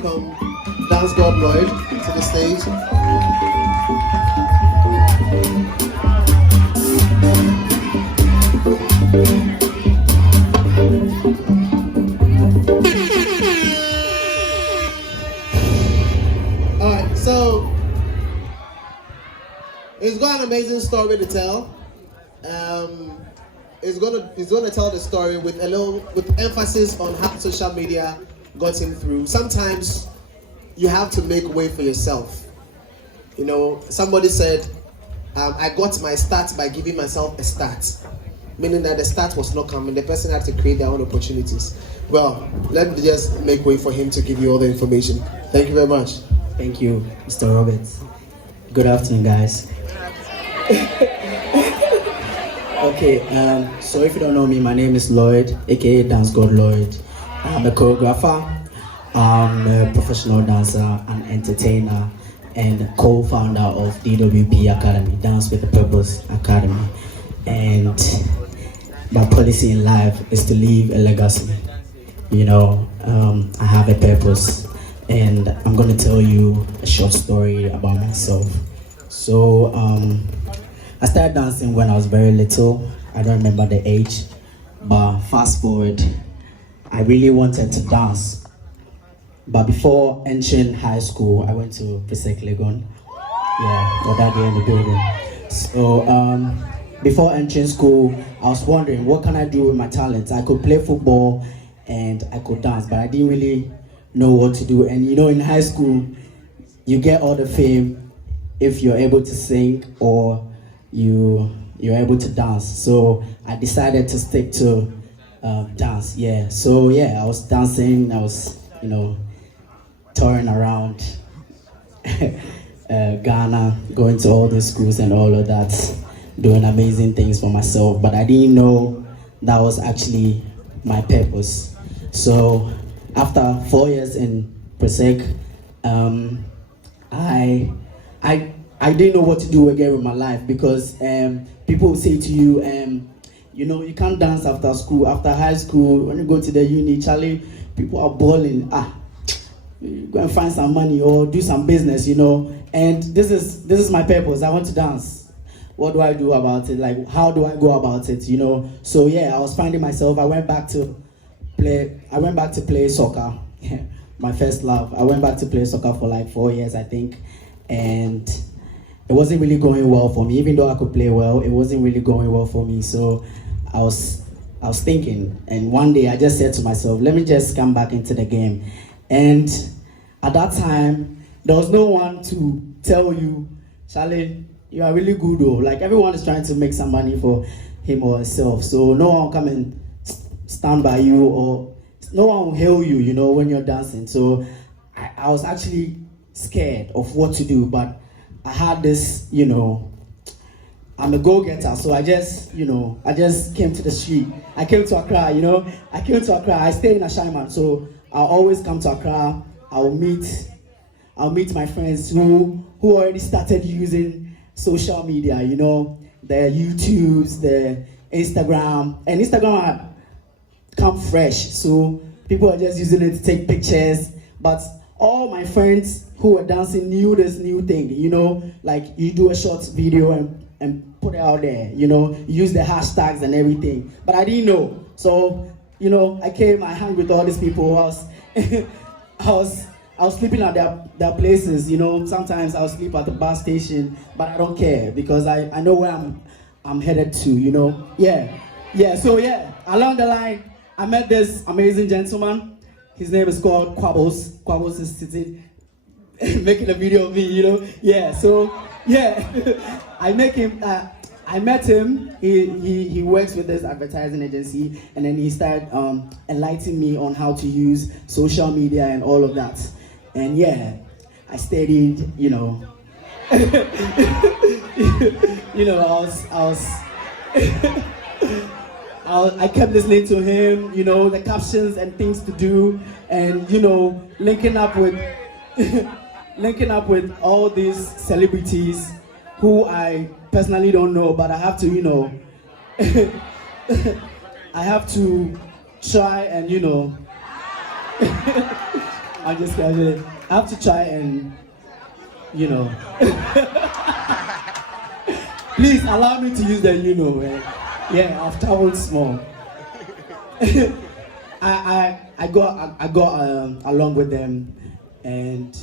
welcome Dancegodlloyd to the stage. Alright, so he's got an amazing story to tell. He's gonna tell the story with emphasis on how social media got him through. Sometimes you have to make way for yourself. You know, somebody said, I got my start by giving myself a start, meaning that the start was not coming. The person had to create their own opportunities. Well, let me just make way for him to give you all the information. Thank you very much. Thank you, Mr. Roberts. Good afternoon, guys. Okay, so if you don't know me, my name is Lloyd, aka Dancegodlloyd. I'm a choreographer, I'm a professional dancer, an entertainer, and co-founder of DWP Academy, Dance with a Purpose Academy. And my policy in life is to leave a legacy. You know, I have a purpose, and I'm going to tell you a short story about myself. So, I started dancing when I was very little. I don't remember the age, but fast forward, I really wanted to dance. But before entering high school, I went to University of Ghana Legon. Yeah, got that there in the building. So before entering school, I was wondering, what can I do with my talents? I could play football and I could dance, but I didn't really know what to do. And you know, in high school, you get all the fame if you're able to sing or you're able to dance. So I decided to stick to dance. Yeah, so yeah, I was dancing, I was, you know, touring around Ghana, going to all the schools and all of that, doing amazing things for myself, but I didn't know that was actually my purpose. So after 4 years in Presec, I didn't know what to do again with my life, because people would say to you, you know, you can't dance after school, after high school. When you go to the uni, Charlie, people are balling. Go and find some money or do some business, you know. And this is my purpose. I want to dance. What do I do about it? Like, how do I go about it, you know? So yeah, I was finding myself. I went back to play soccer. My first love. I went back to play soccer for like 4 years, I think, and it wasn't really going well for me. Even though I could play well, it wasn't really going well for me. So I was thinking, and one day I just said to myself, let me just come back into the game. And at that time, there was no one to tell you, Charlie, you are really good though. Like, everyone is trying to make some money for him or herself. So no one will come and stand by you, or no one will hail you, you know, when you're dancing. So I was actually scared of what to do, but I had this, you know, I'm a go-getter, so I just came to the street. I came to Accra, you know. I stay in Ashaiman, so I'll always come to Accra. I'll meet my friends who already started using social media, you know, the YouTubes, the Instagram. And Instagram had come fresh, so people are just using it to take pictures. But all my friends who were dancing knew this new thing, you know, like you do a short video and put it out there, you know, use the hashtags and everything. But I didn't know. So, you know, I hung with all these people. I was sleeping at their places, you know. Sometimes I'll sleep at the bus station, but I don't care, because I know where I'm headed to, you know. So along the line, I met this amazing gentleman. His name is called Quabos. Quabos is sitting making a video of me, you know. I met him. He works with this advertising agency, and then he started enlightening me on how to use social media and all of that. And yeah, I studied, you know. You know, I kept listening to him, you know, the captions and things to do, and you know, linking up with all these celebrities who I personally don't know, but I have to, you know, I have to try and, you know, I'm just kidding. I have to try and, you know. Please allow me to use the you know. Yeah, I've traveled small. I got along with them, and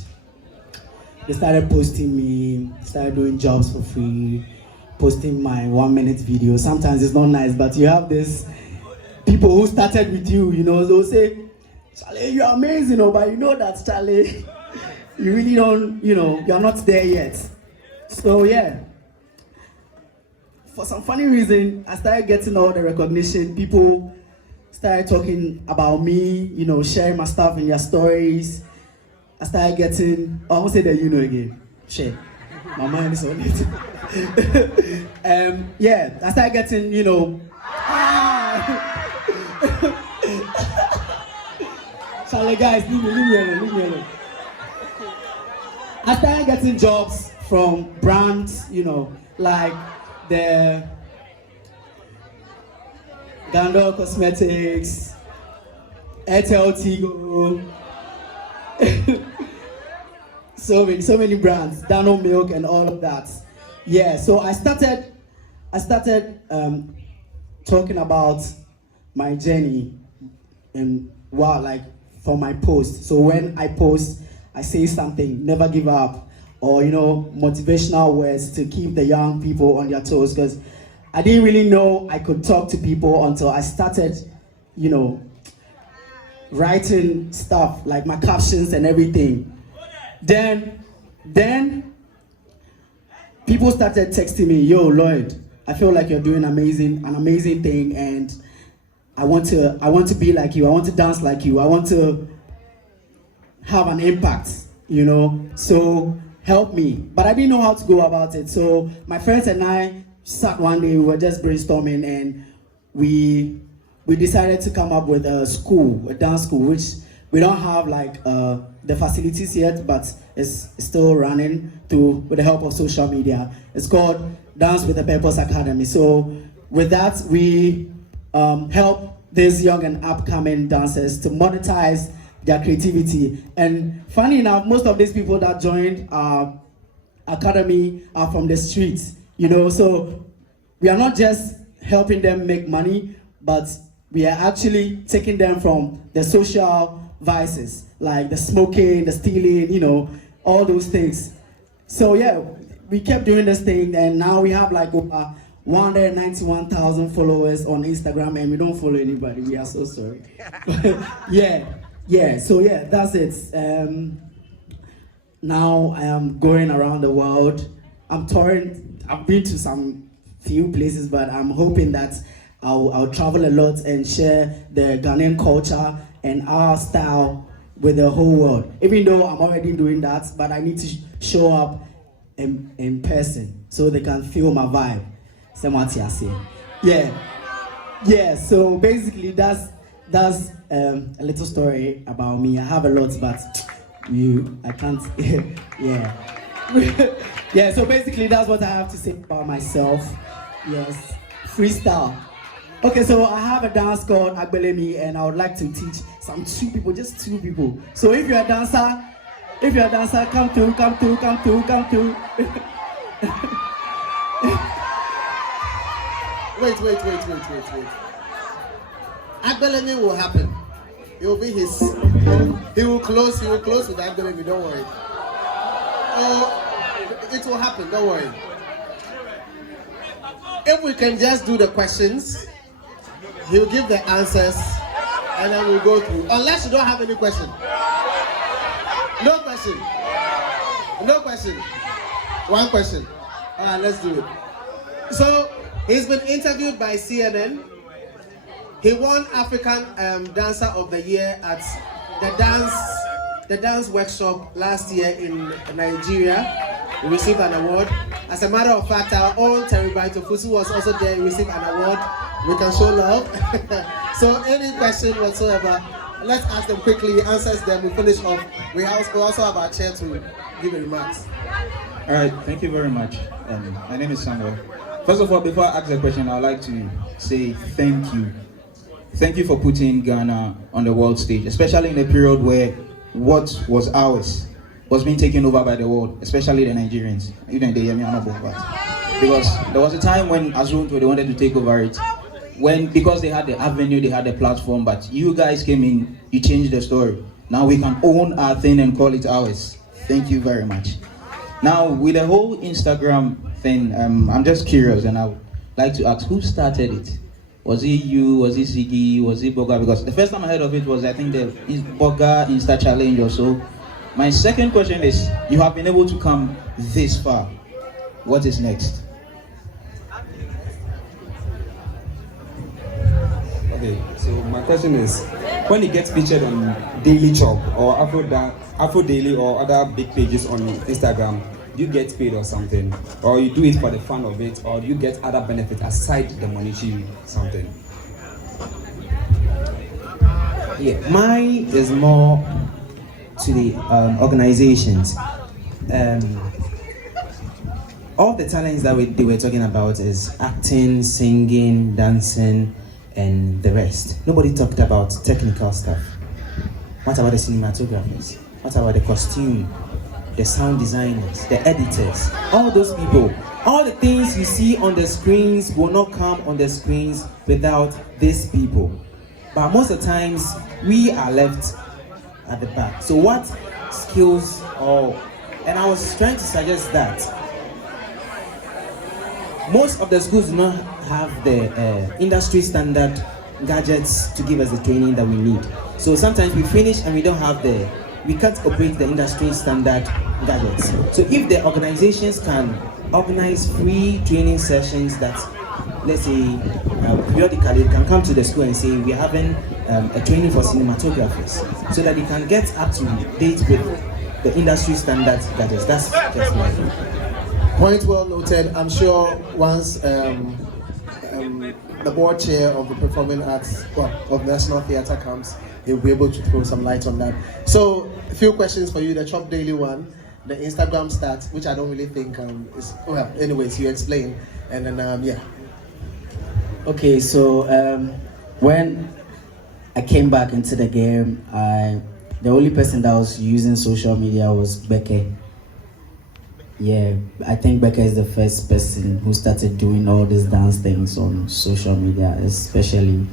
they started posting me, started doing jobs for free, posting my 1-minute video. Sometimes it's not nice, but you have this people who started with you, you know, they'll say, Charlie, you're amazing, but you know that, Charlie, you really don't, you know, you're not there yet. So yeah, for some funny reason, I started getting all the recognition. People started talking about me, you know, sharing my stuff in their stories. I started getting, I won't say that you know again. Share. My mind is on it. Yeah, I started getting, you know, Charlie, guys, leave me alone. I started getting jobs from brands, you know, like the Gandor Cosmetics, Airtel Tigo, so many brands, Dano Milk and all of that. Yeah, so I started talking about my journey and like for my post. So when I post, I say something, never give up, or you know, motivational words to keep the young people on their toes, because I didn't really know I could talk to people until I started, you know, writing stuff like my captions and everything. Then people started texting me, yo Lloyd, I feel like you're doing an amazing thing, and I want to be like you, I want to dance like you, I want to have an impact, you know, so help me. But I didn't know how to go about it. So my friends and I sat one day, we were just brainstorming, and we decided to come up with a dance school, which we don't have like the facilities yet, but it's still running with the help of social media. It's called Dance with a Purpose Academy. So with that, we help these young and upcoming dancers to monetize their creativity. And funny enough, most of these people that joined our academy are from the streets, you know, so we are not just helping them make money, but we are actually taking them from the social vices, like the smoking, the stealing, you know, all those things. So yeah, we kept doing this thing, and now we have like over 191,000 followers on Instagram, and we don't follow anybody. We are so sorry. Yeah. So yeah, that's it. Now I am going around the world. I'm touring. I've been to some few places, but I'm hoping that I'll travel a lot and share the Ghanaian culture and our style with the whole world. Even though I'm already doing that, but I need to show up in person so they can feel my vibe. Yeah. So basically, that's a little story about me. I have a lot, but I can't. Yeah. Yeah. So basically, that's what I have to say about myself. Yes, freestyle. Okay, so I have a dance called Agbelemi, and I would like to teach just two people. So if you're a dancer, come through. Wait. Agbelemi will happen. It will be his. He will close with Agbelemi. Don't worry. Oh, it will happen. Don't worry. If we can just do the questions, he'll give the answers, and then we'll go through. Unless you don't have any question. No question. One question. All right, let's do it. So, he's been interviewed by CNN. He won African Dancer of the Year at the dance workshop last year in Nigeria. He received an award. As a matter of fact, our own Terry Baitofusu was also there. He received an award. We can show love. So any question whatsoever, let's ask them quickly. He answers them. We finish off. We also have our chair to give the remarks. All right, thank you very much. My name is Samuel. First of all, before I ask the question, I'd like to say thank you. Thank you for putting Ghana on the world stage, especially in a period where what was ours was being taken over by the world, especially the Nigerians. Even they hear me, I'm not both that. Because there was a time when Azunto, they wanted to take over it. Because they had the avenue, they had the platform, but you guys came in, you changed the story. Now we can own our thing and call it ours. Thank you very much. Now, with the whole Instagram thing, I'm just curious, and I would like to ask, who started it? Was it you? Was it Ziggy? Was it Boga? Because the first time I heard of it was, I think, the Boga Insta Challenge or so. My second question is, you have been able to come this far. What is next? Okay, so my question is, when it gets featured on Daily Chop or Afro Daily or other big pages on Instagram, do you get paid or something? Or you do it for the fun of it? Or do you get other benefits aside the monetary something? Yeah, mine is more to the organizations. All the talents that they were talking about is acting, singing, dancing, and the rest. Nobody talked about technical stuff. What about the cinematographers? What about the costume, the sound designers, the editors? All those people, all the things you see on the screens will not come on the screens without these people. But most of the times, we are left at the back. So what skills and I was trying to suggest that most of the schools do not have the industry standard gadgets to give us the training that we need. So sometimes we finish and we can't operate the industry standard gadgets. So if the organizations can organize free training sessions that, let's say, periodically can come to the school and say, we're having a training for cinematographers, so that they can get up to date with the industry standard gadgets. That's just my view. Point well noted. I'm sure once the board chair of the Performing Arts, of National Theatre comes, he'll be able to throw some light on that. So, a few questions for you. The Chop Daily one, the Instagram stats, which I don't really think is, well, anyways, you explain, and then, yeah. Okay, so when I came back into the game, the only person that was using social media was Becky. Yeah, I think Becca is the first person who started doing all these dance things on social media, especially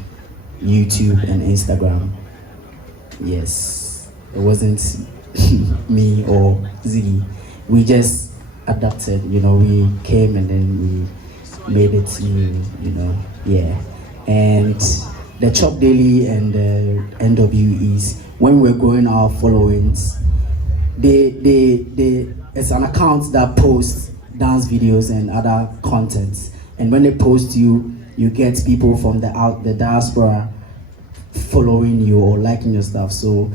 YouTube and Instagram. Yes, it wasn't me or Ziggy. We just adapted, we came and then we made it, yeah. And the Chop Daily and the NWEs, when we're growing our followings, it's an account that posts dance videos and other contents. And when they post you get people from the diaspora following you or liking your stuff. So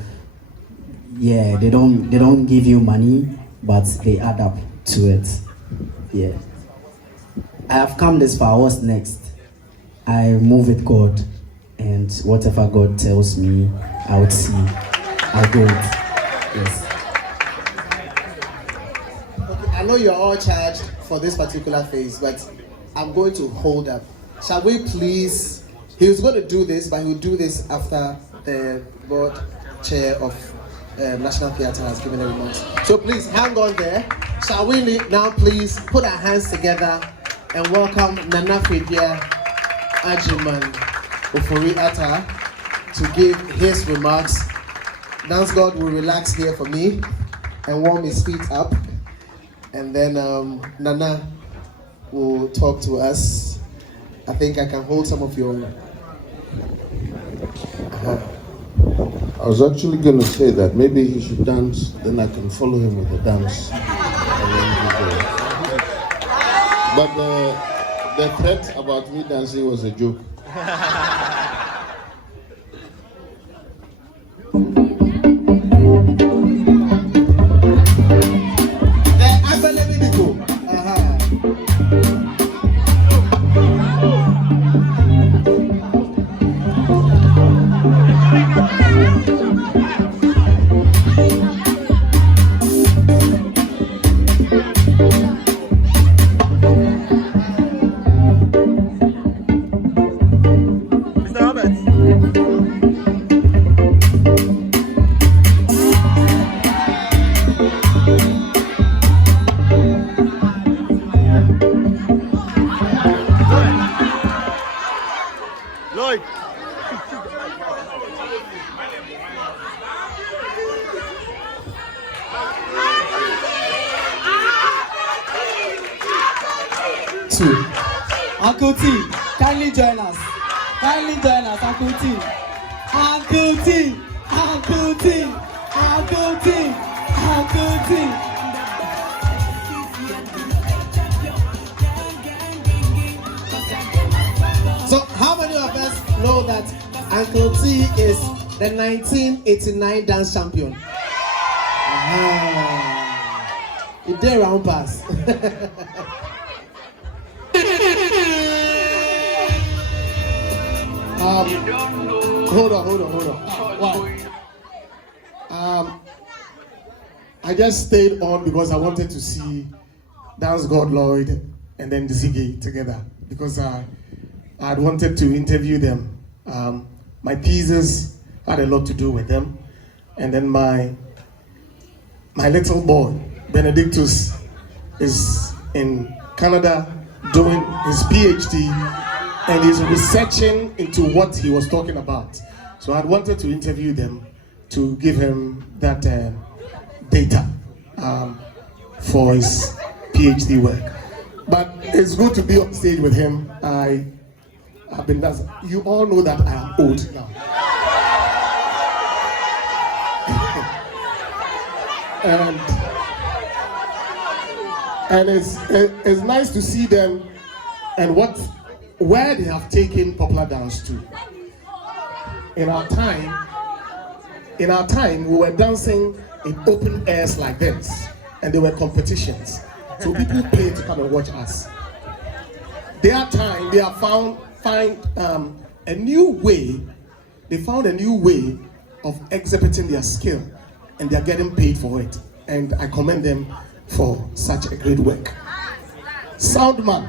yeah, they don't give you money, but they add up to it. Yeah. I have come this far. What's next? I move with God, and whatever God tells me, I would see. I'll do it. Yes. I know you're all charged for this particular phase, but I'm going to hold up. Shall we please? He was going to do this, but he will do this after the board chair of National Theatre has given a remarks. So please hang on there. Shall we now please put our hands together and welcome Nana Fidya Ajiman Ofori Atta to give his remarks. Dance God will relax here for me and warm his feet up. And then Nana will talk to us. I think I can hold some of your... I was actually going to say that maybe he should dance, then I can follow him with the dance. But the threat about me dancing was a joke. too. Uncle T, kindly join us. Kindly join us, Uncle T. Uncle T, Uncle T, Uncle T, Uncle T. So, how many of us know that Uncle T is the 1989 dance champion? He did round pass. Hold on. I just stayed on because I wanted to see Dancegodlloyd and then Ziggy together because I had wanted to interview them. My pieces had a lot to do with them, and then my little boy Benedictus is in Canada doing his PhD, and he's researching into what he was talking about. So I wanted to interview them to give him that data for his PhD work. But it's good to be on stage with him. I've been dancing. You all know that I am old now. and it's nice to see them and where they have taken popular dance to. In our time, we were dancing in open airs like this, and there were competitions. So people paid to come and watch us. Their time, they have found a new way. They found a new way of exhibiting their skill, and they are getting paid for it. And I commend them for such a great work. Soundman,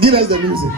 give us the music.